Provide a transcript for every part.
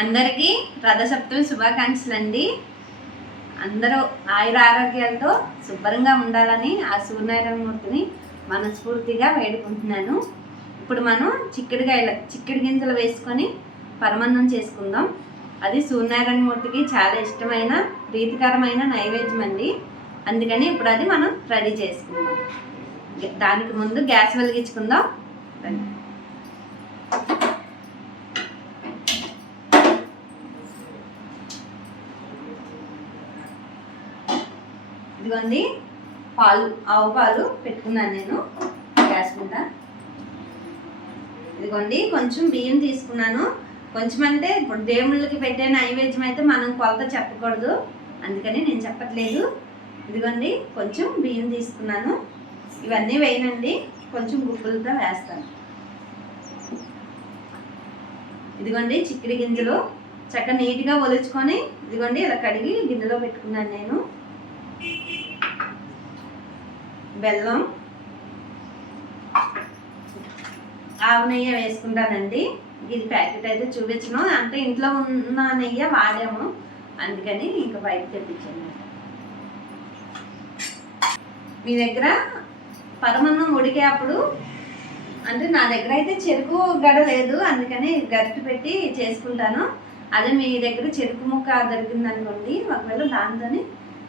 అందరికీ రథసప్తమి శుభాకాంక్షలు అండి అందరూ ఆయుర ఆరోగ్యాలతో శుభ్రంగా ఉండాలని ఆ సూర్యనారాయణమూర్తిని మనస్ఫూర్తిగా వేడుకుంటున్నాను. ఇప్పుడు మనం చిక్కుడుకాయల చిక్కుడు గింజలు వేసుకొని పరమాన్నం చేసుకుందాం. అది సూర్యనారాయణమూర్తికి చాలా ఇష్టమైన ప్రీతికరమైన నైవేద్యం అండి అందుకని ఇప్పుడు అది మనం రెడీ చేసుకుందాం. దానికి ముందు గ్యాస్ వెలిగించుకుందాం. ఇదిగోండి పాలు ఆవు పాలు పెట్టుకున్నాను నేను. గ్యాస్ మీద. ఇదిగోండి కొంచెం బియ్యం తీసుకున్నాను. కొంచెం అంటే ఇప్పుడు దేవుళ్ళకి పెట్టే నైవేద్యం అయితే మనం కొలత చెప్పకూడదు. అందుకని నేను చెప్పట్లేదు. ఇదిగోండి కొంచెం బియ్యం తీసుకున్నాను. ఇవన్నీ వేయనండి. కొంచెం గుప్పులతో వేస్తాను. ఇదిగోండి చిక్కుడు గింజలు చక్కగా నీట్గా ఒలుచుకొని ఇదిగోండి ఇలా కడిగి గిన్నెలో పెట్టుకున్నాను నేను. బెల్లం. ఆవు నెయ్యి వేసుకుంటానండి. ఇది ప్యాకెట్ అయితే చూపించను. అంటే ఇంట్లో ఉన్న నెయ్యి వాడాము. అందుకని ఇంకా బయట తెప్పించాను. మీ దగ్గర పరమన్నం ఉడికే అప్పుడు అంటే నా దగ్గర అయితే చెరుకు గడ లేదు. అందుకని గరిటె పెట్టి చేసుకుంటాను. అదే మీ దగ్గర చెరుకు ముక్క దొరికిందనుకోండి ఒకవేళ దాంతోని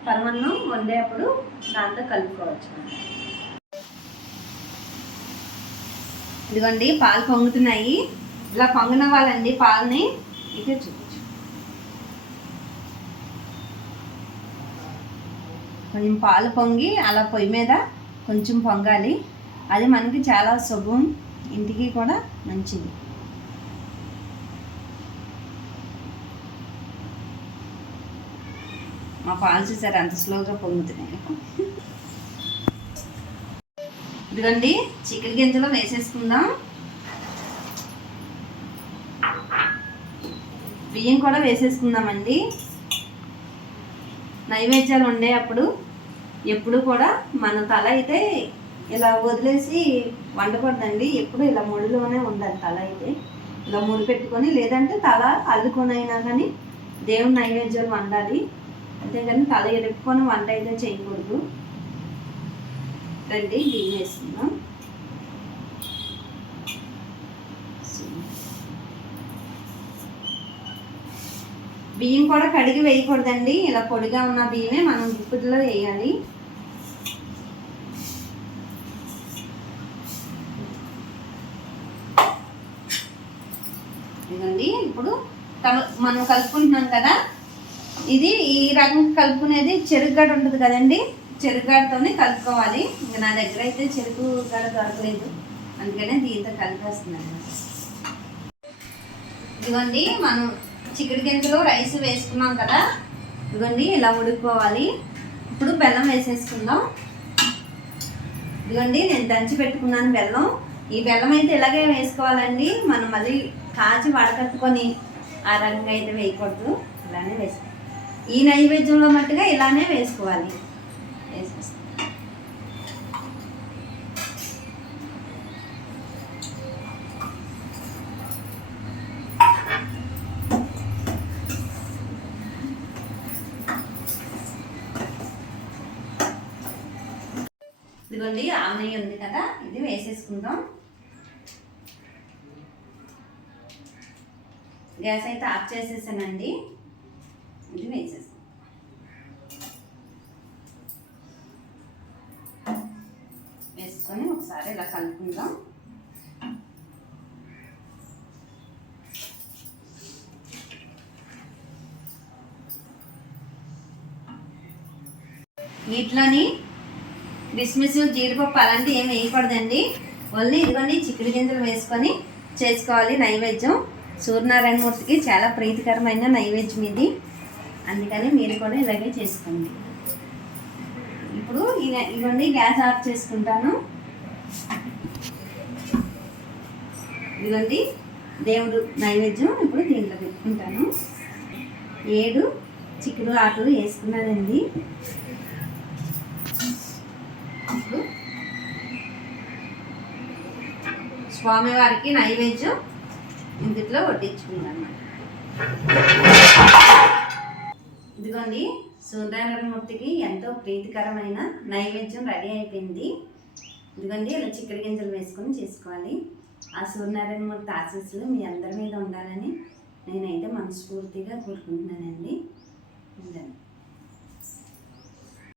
పరమన్నం వండేటప్పుడు దాంతో కలుపుకోవచ్చు. ఇదిగోండి పాలు పొంగుతున్నాయి. ఇలా పొంగనవ్వాలండి పాలని ఇదే చూపించు కొంచెం పాలు పొంగి అలా పొయ్యి మీద కొంచెం పొంగాలి. అది మనకి చాలా శుభం. ఇంటికి కూడా మంచిది. మా పాలు చూసారు? అంత స్లోగా పొంగుతున్నాయి ఇదిగోండి చికెన్ గింజలు వేసేసుకుందాం. బియ్యం కూడా వేసేసుకుందామండి. నైవేద్యాలు ఉండేటప్పుడు ఎప్పుడు కూడా మన తల అయితే ఇలా వదిలేసి వండకూడదండి. ఎప్పుడు ఇలా ముడిలోనే ఉండాలి తల అయితే. ఇలా ముడి పెట్టుకొని లేదంటే తల అల్లుకొని అయినా కానీ దేవుని నైవేద్యాలు వండాలి. అంతేగాని తల ఎరుపుకొని వంట అయితే చేయకూడదు. రండి బియ్యం వేసుకుందాం. బియ్యం కూడా కడిగి వేయకూడదండి. ఇలా పొడిగా ఉన్న బియ్యమే మనం గుప్పిట్లో వేయాలి. ఇదండి ఇప్పుడు కలు మనం కలుపుకుంటున్నాం కదా. ఇది ఈ రకం కలుపుకునేది చెరుకు ఉంటుంది కదండి. చెరుగుగడతోనే కలుపుకోవాలి. ఇంకా నా దగ్గర అయితే చెరుకు గడ దొరకలేదు. అందుకనే దీంతో కలిపేస్తున్నాను. ఇదిగోండి మనం చికెన్ గింజలు రైస్ వేసుకున్నాం కదా. ఇదిగోండి ఇలా ఉడుకోవాలి ఇప్పుడు బెల్లం వేసేసుకుందాం. ఇదిగోండి నేను దంచి పెట్టుకున్నాను బెల్లం. ఈ బెల్లం అయితే ఇలాగే వేసుకోవాలండి. మనం మళ్ళీ కాచి వడకట్టుకొని ఆ రకంగా అయితే వేయకూడదు. ఇలానే వేసుకోవాలి. ఈ నైవేద్యంలో మట్టుగా ఇలానే వేసుకోవాలి. వేసేస్తాం ఇదిగోండి ఆమె ఉంది కదా ఇది వేసేసుకుందాం. గ్యాస్ అయితే ఆఫ్ చేసేసానండి. ఇది వేసేస్తాం. వేసుకొని ఒకసారి ఇలా కలుపుకుందాం. వీటిలోని కిస్మిస్ జీడిపప్పు అలాంటివి ఏమి వేయకూడదండి. ఓన్లీ ఇదిగోండి చిక్కుడు గింజలు వేసుకొని చేసుకోవాలి నైవేద్యం. సూర్యనారాయణమూర్తికి చాలా ప్రీతికరమైన నైవేద్యం ఇది. అందుకని మీరు కూడా ఇలాగే చేసుకోండి. ఇప్పుడు ఇవన్నీ గ్యాస్ ఆఫ్ చేసుకుంటాను. ఇదిగోండి దేవుడు నైవేద్యం ఇప్పుడు దీంట్లో పెట్టుకుంటాను. ఏడు చిక్కుడు ఆకులు వేసుకున్నానండి. ఇప్పుడు స్వామివారికి నైవేద్యం ఇందులో వడ్డించుకుంటాను. ఇదిగోండి సూర్యనారాయణమూర్తికి ఎంతో ప్రీతికరమైన నైవేద్యం రెడీ అయిపోయింది. ఇదిగోండి ఇలా చిక్కడి గింజలు వేసుకొని చేసుకోవాలి. ఆ సూర్యనారాయణమూర్తి ఆశీస్సులు మీ అందరి మీద ఉండాలని నేనైతే మనస్ఫూర్తిగా కోరుకుంటున్నానండి. ఉందండి